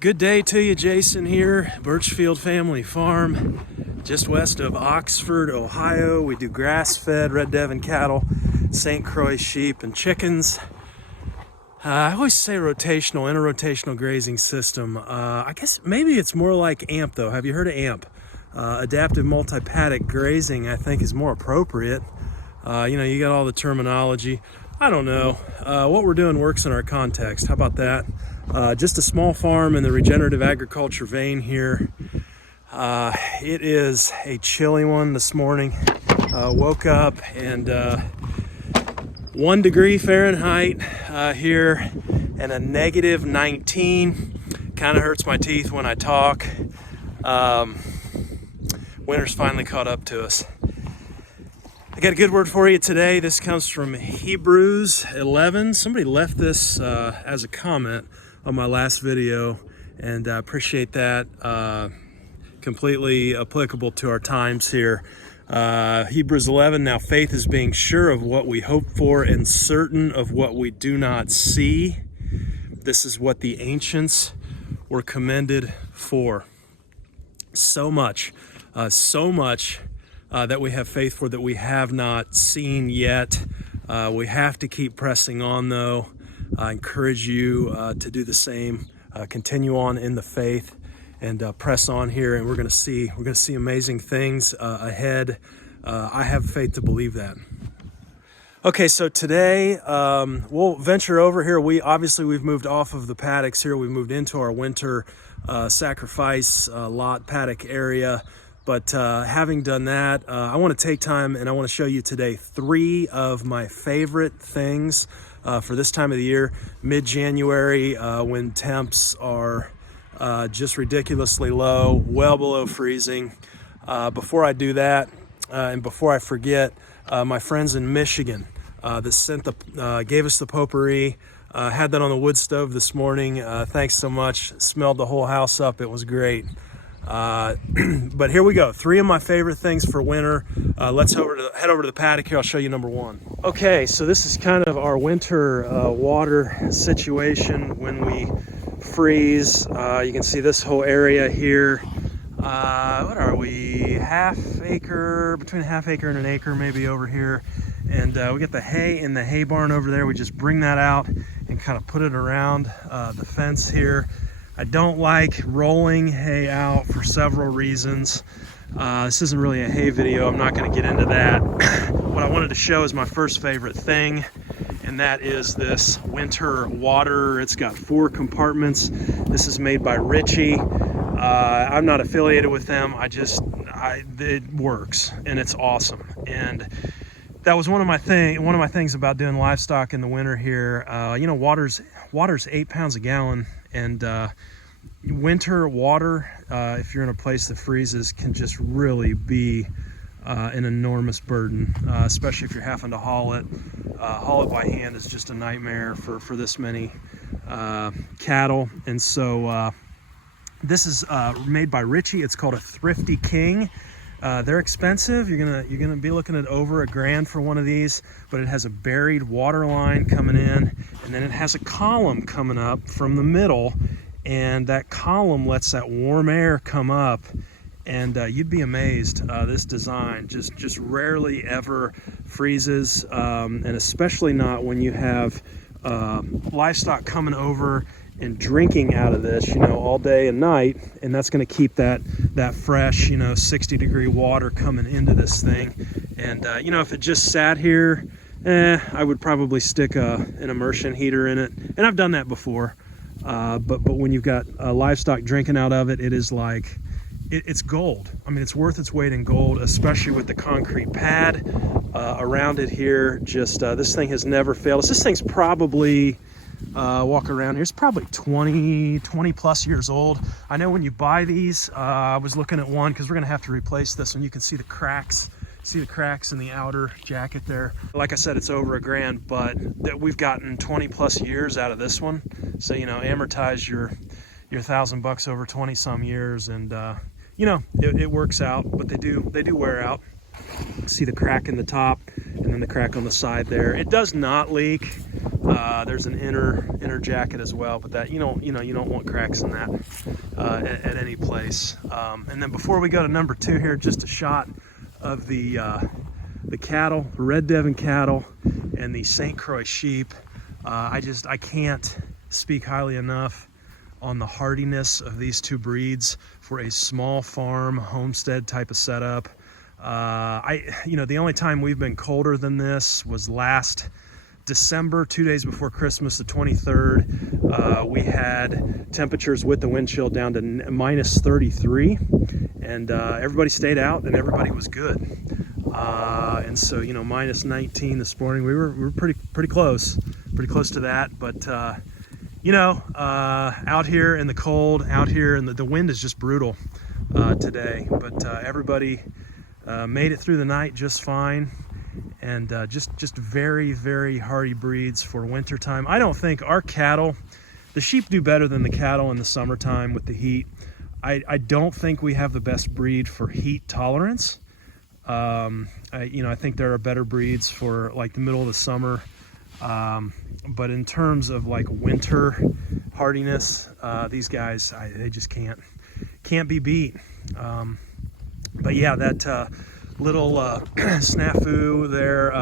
Good day to you, Jason here, Birchfield Family Farm, just west of Oxford, Ohio. We do grass-fed Red Devon cattle, St. Croix sheep, and chickens. I always say rotational, interrotational grazing system. I guess maybe it's more like AMP though. Have you heard of AMP? Adaptive multi-paddock grazing, I think, is more appropriate. You got all the terminology. I don't know. What we're doing works in our context. How about that? Just a small farm in the regenerative agriculture vein here. It is a chilly one this morning. Woke up and 1 degree Fahrenheit here and a negative 19. Kind of hurts my teeth when I talk. Winter's finally caught up to us. I got a good word for you today. This comes from Hebrews 11. Somebody left this as a comment on my last video, and I appreciate that. Completely applicable to our times here. Hebrews 11, now faith is being sure of what we hope for and certain of what we do not see. This is what the ancients were commended for. So much that we have faith for that we have not seen yet. We have to keep pressing on though. I encourage you to do the same. Continue on in the faith and press on here, and we're going to see amazing things ahead. I have faith to believe that. Okay, so today we'll venture over here. We've moved off of the paddocks here. We moved into our winter sacrifice lot paddock area. But having done that, I want to take time and I want to show you today 3 of my favorite things for this time of the year, mid-January, when temps are just ridiculously low, well below freezing. Before I do that, and before I forget, my friends in Michigan that gave us the potpourri, had that on the wood stove this morning. Thanks so much. Smelled the whole house up. It was great. But here we go. 3 of my favorite things for winter. Let's head over to the paddock here. I'll show you number 1. Okay, so this is kind of our winter water situation when we freeze. You can see this whole area here. What are we? Half acre, between a half acre and an acre maybe over here. And we get the hay in the hay barn over there. We just bring that out and kind of put it around the fence here. I don't like rolling hay out for several reasons. This isn't really a hay video. I'm not going to get into that. What I wanted to show is my first favorite thing, and that is this winter water. It's got 4 compartments. This is made by Ritchie. I'm not affiliated with them. It works, and it's awesome. And that was one of my things about doing livestock in the winter here. Water's 8 pounds a gallon, and winter water, if you're in a place that freezes, can just really be an enormous burden, especially if you're having to haul it. Haul it by hand is just a nightmare for this many cattle. And so this is made by Ritchie. It's called a Thrifty King. They're expensive. You're gonna be looking at over $1,000 for one of these, but it has a buried water line coming in, and then it has a column coming up from the middle, and that column lets that warm air come up, and you'd be amazed. This design just rarely ever freezes, and especially not when you have livestock coming over and drinking out of this, all day and night, and that's going to keep that fresh, 60-degree water coming into this thing. And if it just sat here, I would probably stick an immersion heater in it, and I've done that before. But when you've got livestock drinking out of it, it is like it's gold. I mean, it's worth its weight in gold, especially with the concrete pad around it here. Just this thing has never failed us. This thing's probably walk around here, it's probably 20 plus years old. I know when you buy these, I was looking at one because we're gonna have to replace this one. You can see the cracks in the outer jacket there. Like I said, it's over $1,000, but we've gotten 20 plus years out of this one. So amortize your $1,000 over 20 some years, and it works out. But they do wear out. See the crack in the top and then the crack on the side there. It does not leak. There's an inner jacket as well, but that you don't want cracks in that at any place. And then before we go to number 2 here, just a shot of the cattle, the Red Devon cattle and the St. Croix sheep. I can't speak highly enough on the hardiness of these 2 breeds for a small farm homestead type of setup. The only time we've been colder than this was last December, 2 days before Christmas, the 23rd. We had temperatures with the wind chill down to minus 33, and everybody stayed out and everybody was good. And so, minus 19 this morning. We were pretty close to that. But out here in the cold, out here, and the wind is just brutal today. But everybody made it through the night just fine, and just very, very hardy breeds for wintertime. I don't think our cattle, the sheep do better than the cattle in the summertime with the heat. I don't think we have the best breed for heat tolerance. I think there are better breeds for like the middle of the summer. But in terms of like winter hardiness, these guys, they just can't be beat. But yeah, that little snafu there,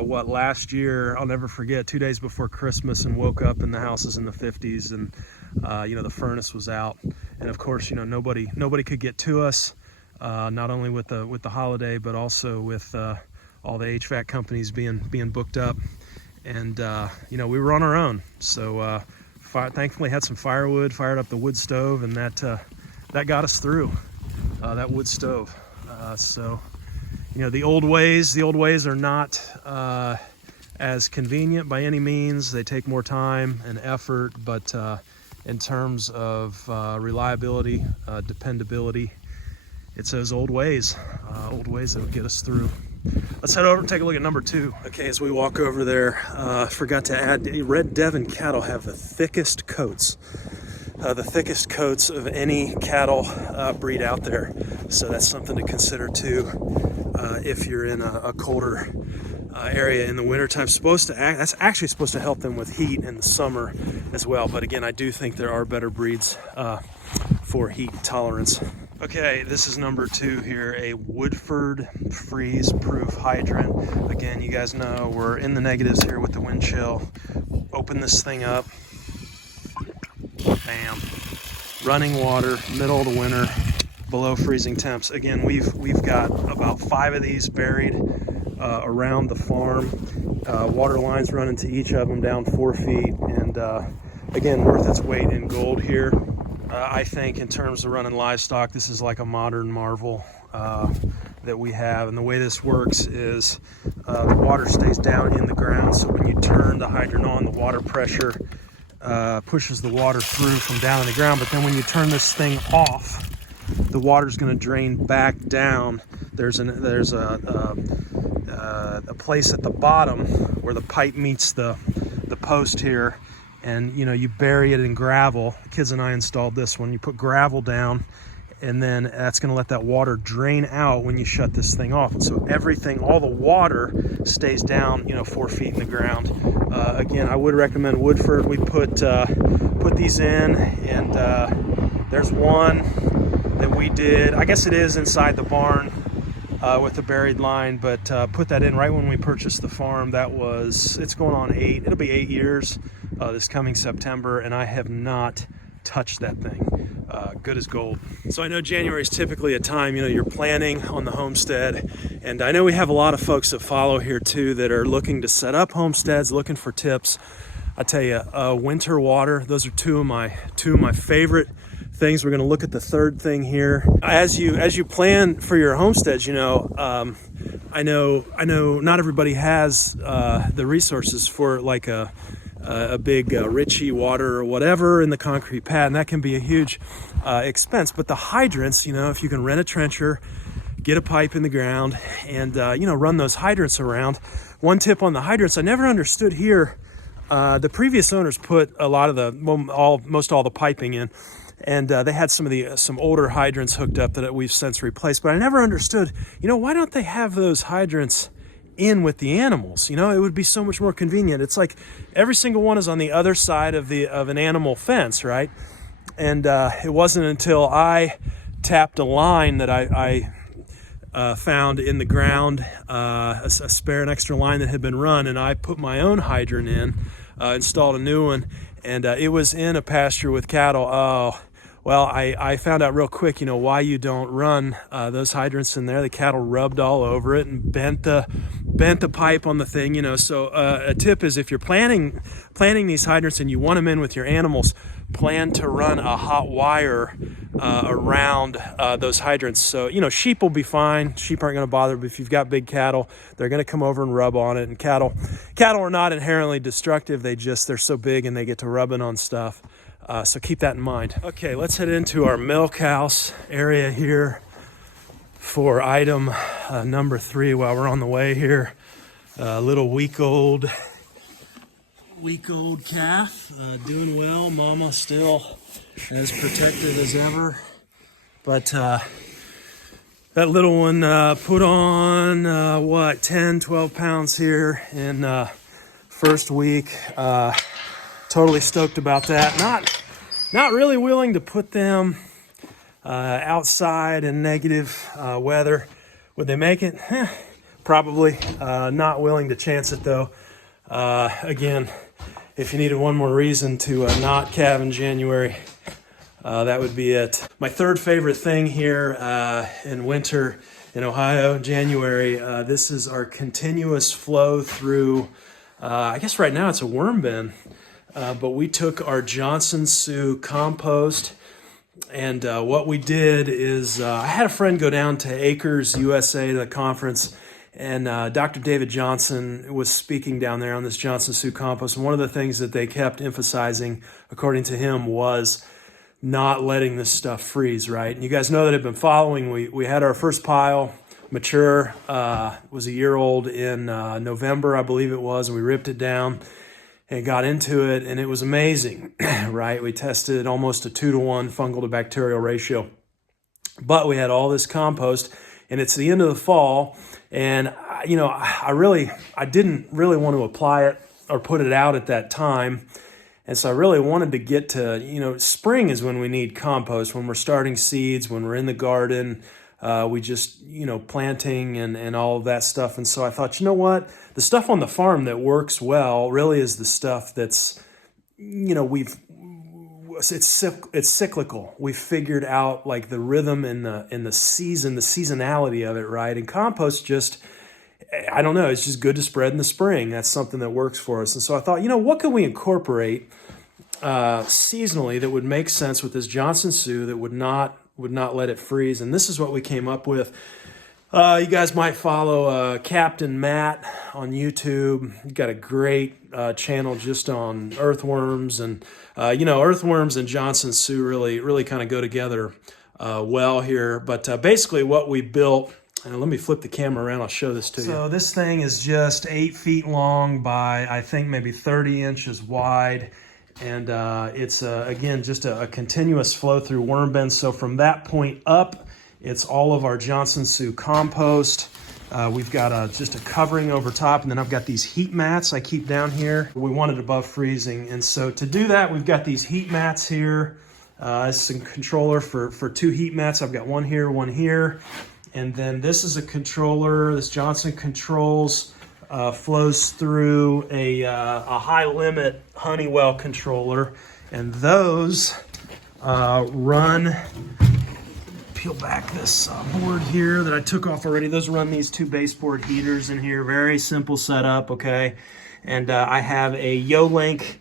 last year, I'll never forget, 2 days before Christmas, and woke up and the house is in the 50s, and the furnace was out, and of course nobody could get to us, not only with the holiday, but also with all the HVAC companies being booked up, and we were on our own. So thankfully had some firewood, fired up the wood stove, and that got us through. That wood stove. So the old ways are not as convenient by any means. They take more time and effort, but in terms of reliability, dependability, it's those old ways that will get us through. Let's head over and take a look at number 2. Okay, as we walk over there, I forgot to add, Red Devon cattle have the thickest coats. The thickest coats of any cattle breed out there. So that's something to consider too if you're in a colder area in the wintertime. That's actually supposed to help them with heat in the summer as well. But again, I do think there are better breeds for heat tolerance. Okay, this is number 2 here, a Woodford freeze-proof hydrant. Again, you guys know we're in the negatives here with the wind chill. Open this thing up. Bam. Running water, middle of the winter, below freezing temps. Again, we've got about 5 of these buried around the farm. Water lines run into each of them down 4 feet, and again, worth its weight in gold here. I think in terms of running livestock, this is like a modern marvel that we have. And the way this works is the water stays down in the ground, so when you turn the hydrant on, the water pressure pushes the water through from down in the ground. But then when you turn this thing off, the water's going to drain back down. There's a place at the bottom where the pipe meets the post here, and you bury it in gravel. The kids and I installed this one. You put gravel down, and then that's going to let that water drain out when you shut this thing off. And so all the water stays down 4 feet in the ground. Again, I would recommend Woodford. We put these in, and there's one that we did. I guess it is inside the barn with the buried line, but put that in right when we purchased the farm. It's going on it'll be 8 years this coming September, and I have not touched that thing. Good as gold. So I know January is typically a time, you're planning on the homestead, and I know we have a lot of folks that follow here too that are looking to set up homesteads, looking for tips. I tell you, winter water, those are two of my favorite things. We're going to look at the third thing here. As you plan for your homesteads, I know not everybody has the resources for like a big Ritchie water or whatever in the concrete pad, and that can be a huge expense. But the hydrants, if you can rent a trencher, get a pipe in the ground, and run those hydrants around. One tip on the hydrants, I never understood here. The previous owners put a lot of most all the piping in, And they had some older hydrants hooked up that we've since replaced. But I never understood, why don't they have those hydrants in with the animals? It would be so much more convenient. It's like every single one is on the other side of an animal fence, right? And it wasn't until I tapped a line that I found in the ground, a spare, an extra line that had been run, and I put my own hydrant in, installed a new one, and it was in a pasture with cattle. Oh, well, I found out real quick, why you don't run those hydrants in there. The cattle rubbed all over it and bent the pipe on the thing, So a tip is, if you're planting these hydrants and you want them in with your animals, plan to run a hot wire around those hydrants. So, sheep will be fine. Sheep aren't going to bother, but if you've got big cattle, they're going to come over and rub on it. And cattle are not inherently destructive. They're so big and they get to rubbing on stuff. So keep that in mind. Okay, let's head into our milk house area here for item number 3 while we're on the way here. A little week-old calf, doing well. Mama still as protected as ever. But that little one put on, 10, 12 pounds here in first week. Totally stoked about that. Not really willing to put them outside in negative weather. Would they make it? Probably. Not willing to chance it though. Again, if you needed one more reason to not calve in January, that would be it. My third favorite thing here in winter in Ohio, January, this is our continuous flow through, I guess right now it's a worm bin, but we took our Johnson Sioux compost, and what we did is I had a friend go down to Acres USA, the conference, and Dr. David Johnson was speaking down there on this Johnson Sioux compost. And one of the things that they kept emphasizing, according to him, was not letting this stuff freeze, right? And you guys know that I've been following. We had our first pile mature, was a year old in November, I believe it was, and we ripped it down and got into it, and it was amazing, right? We tested almost a 2-to-1 fungal to bacterial ratio. But we had all this compost, and it's the end of the fall, and I didn't really want to apply it or put it out at that time. And so I really wanted to get to, spring is when we need compost, when we're starting seeds, when we're in the garden, we just, planting and all of that stuff. And so I thought, what? The stuff on the farm that works well really is the stuff that's, it's cyclical. We've figured out like the rhythm and the seasonality of it, right? And compost just, I don't know, it's just good to spread in the spring. That's something that works for us. And so I thought, what can we incorporate seasonally that would make sense with this Johnson Sioux that would not let it freeze? And this is what we came up with. You guys might follow Captain Matt on YouTube. He's got a great channel just on earthworms, and earthworms and Johnson Sioux really kind of go together well here. But basically what we built, and let me flip the camera around, I'll show this to you. So this thing is just 8 feet long by, I think, maybe 30 inches wide. And it's, again, just a continuous flow through worm bin. So from that point up, it's all of our Johnson Sioux compost. We've got just a covering over top, and then I've got these heat mats I keep down here. We want it above freezing. And so to do that, we've got these heat mats here. It's a controller for 2 heat mats. I've got one here. And then this is a controller. This Johnson controls flows through a high limit Honeywell controller, and those run, peel back this board here that I took off already. Those run these 2 baseboard heaters in here. Very simple setup, okay? And I have a Yolink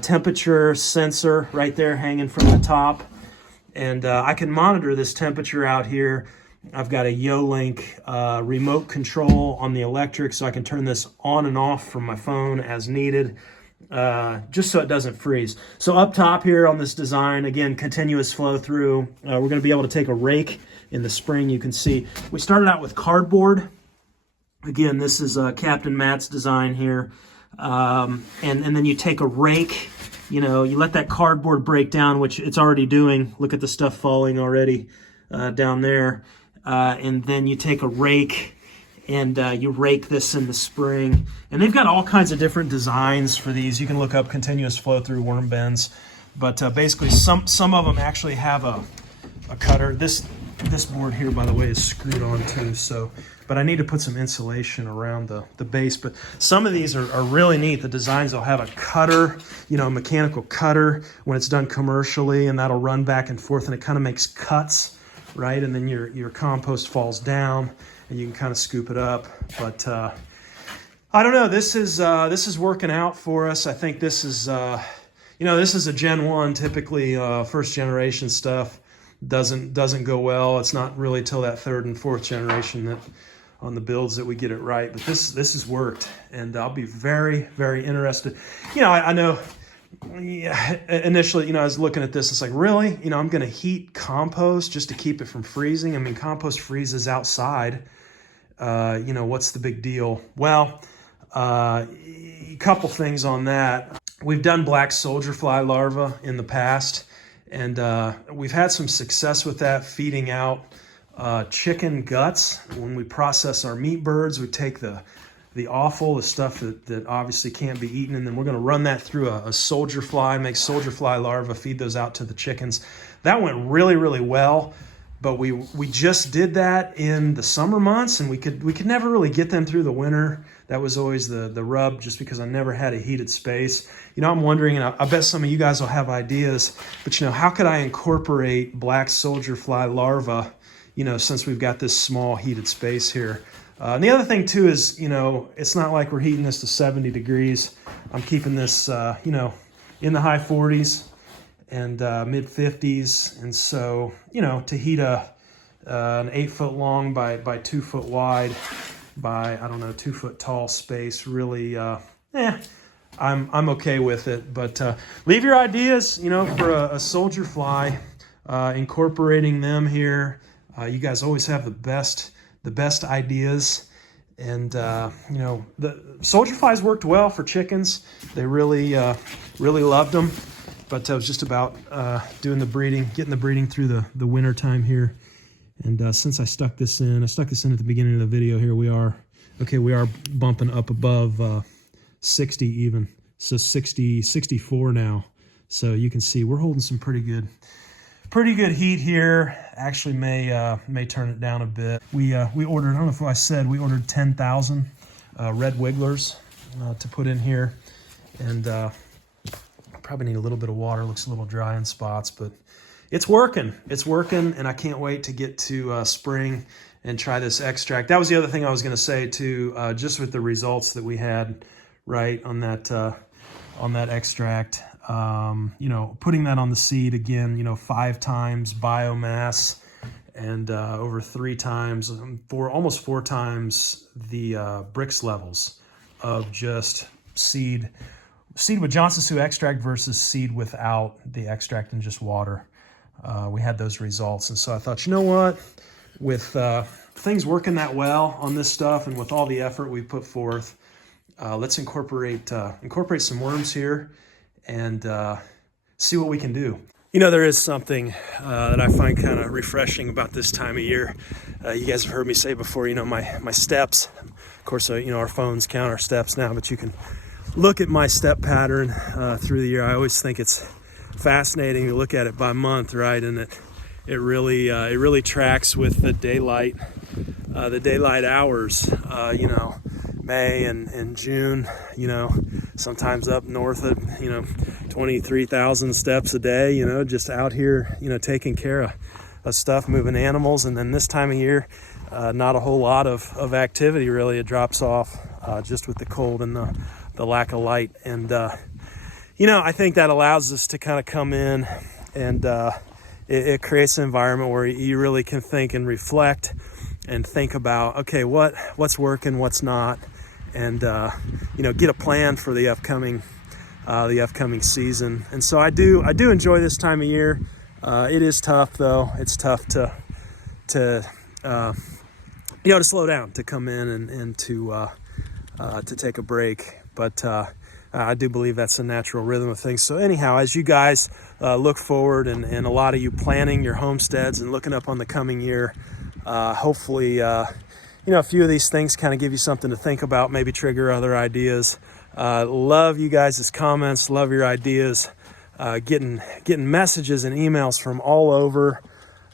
temperature sensor right there hanging from the top, and I can monitor this temperature out here. I've got a Yolink remote control on the electric, so I can turn this on and off from my phone as needed, just so it doesn't freeze. So up top here on this design, again, continuous flow through. We're going to be able to take a rake in the spring. You can see we started out with cardboard. Again, this is Captain Matt's design here. And then you take a rake you know, you let that cardboard break down, which it's already doing. Look at the stuff falling already down there. And then you take a rake and you rake this in the spring. And they've got all kinds of different designs for these. You can look up continuous flow through worm bins. But basically some of them actually have a cutter. This board here, by the way, is screwed on too. So, but I need to put some insulation around the base. But some of these are really neat. The designs will have a cutter, you know, a mechanical cutter when it's done commercially, and that'll run back and forth, and it kind of makes cuts, right? And then your compost falls down, and you can kind of scoop it up. But I don't know. This is working out for us. I think this is you know, this is a Gen 1. Typically, first generation stuff doesn't go well. It's not really till that third and fourth generation that on the builds that we get it right. But this has worked, and I'll be very, very interested. You know, I know. Yeah, initially, you know, I was looking at this. It's like, really, you know, I'm going to heat compost just to keep it from freezing. I mean, compost freezes outside. You know, what's the big deal? Well, a couple things on that. We've done black soldier fly larvae in the past, and we've had some success with that, feeding out chicken guts. When we process our meat birds, we take the offal, the stuff that obviously can't be eaten, and then we're going to run that through a soldier fly, make soldier fly larvae, feed those out to the chickens. That went really, really well, but we just did that in the summer months, and we could never really get them through the winter. That was always the rub, just because I never had a heated space. You know, I'm wondering, and I bet some of you guys will have ideas, but you know, how could I incorporate black soldier fly larvae, you know, since we've got this small heated space here? And the other thing too is, you know, it's not like we're heating this to 70 degrees. I'm keeping this, you know, in the high 40s and mid 50s. And so, you know, to heat an 8 foot long by 2 foot wide by, I don't know, 2 foot tall space, really, I'm okay with it. But leave your ideas, you know, for a soldier fly, incorporating them here. You guys always have the best ideas, and you know, the soldier flies worked well for chickens. They really loved them, but it was just about doing the breeding, getting the breeding through the winter time here. And since I stuck this in at the beginning of the video here, we are bumping up above 60 even, so 64 now. So you can see we're holding some pretty good heat here. Actually may turn it down a bit. We ordered, I don't know if I said, we ordered 10,000 red wigglers to put in here, and probably need a little bit of water. Looks a little dry in spots, but it's working, and I can't wait to get to spring and try this extract. That was the other thing I was going to say too, just with the results that we had right on that extract. You know, putting that on the seed again, you know, 5 times biomass, and over 3 times, almost 4 times the Brix levels of just seed with Johnson Sioux extract versus seed without the extract and just water. We had those results, and so I thought, you know what, with things working that well on this stuff, and with all the effort we put forth, let's incorporate some worms here and see what we can do. You know, there is something that I find kind of refreshing about this time of year. You guys have heard me say before, you know, my steps. Of course, you know, our phones count our steps now, but you can look at my step pattern through the year. I always think it's fascinating to look at it by month, right? And it really tracks with the daylight hours. You know, May and June, you know, sometimes up north of, you know, 23,000 steps a day, you know, just out here, you know, taking care of stuff, moving animals. And then this time of year, not a whole lot of activity really. It drops off just with the cold and the lack of light. And, you know, I think that allows us to kind of come in, and it creates an environment where you really can think and reflect and think about, okay, what's working, what's not, and you know, get a plan for the upcoming season. And so I do enjoy this time of year. It is tough though. It's tough to you know, to slow down, to come in and to take a break. But I do believe that's a natural rhythm of things. So anyhow, as you guys look forward, and a lot of you planning your homesteads and looking up on the coming year, hopefully, a few of these things kind of give you something to think about, maybe trigger other ideas. Love you guys' comments, love your ideas. Getting messages and emails from all over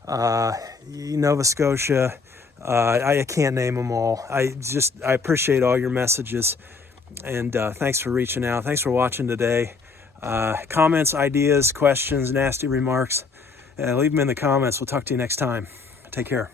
Nova Scotia. I can't name them all. I appreciate all your messages, and thanks for reaching out. Thanks for watching today. Comments, ideas, questions, nasty remarks, leave them in the comments. We'll talk to you next time. Take care.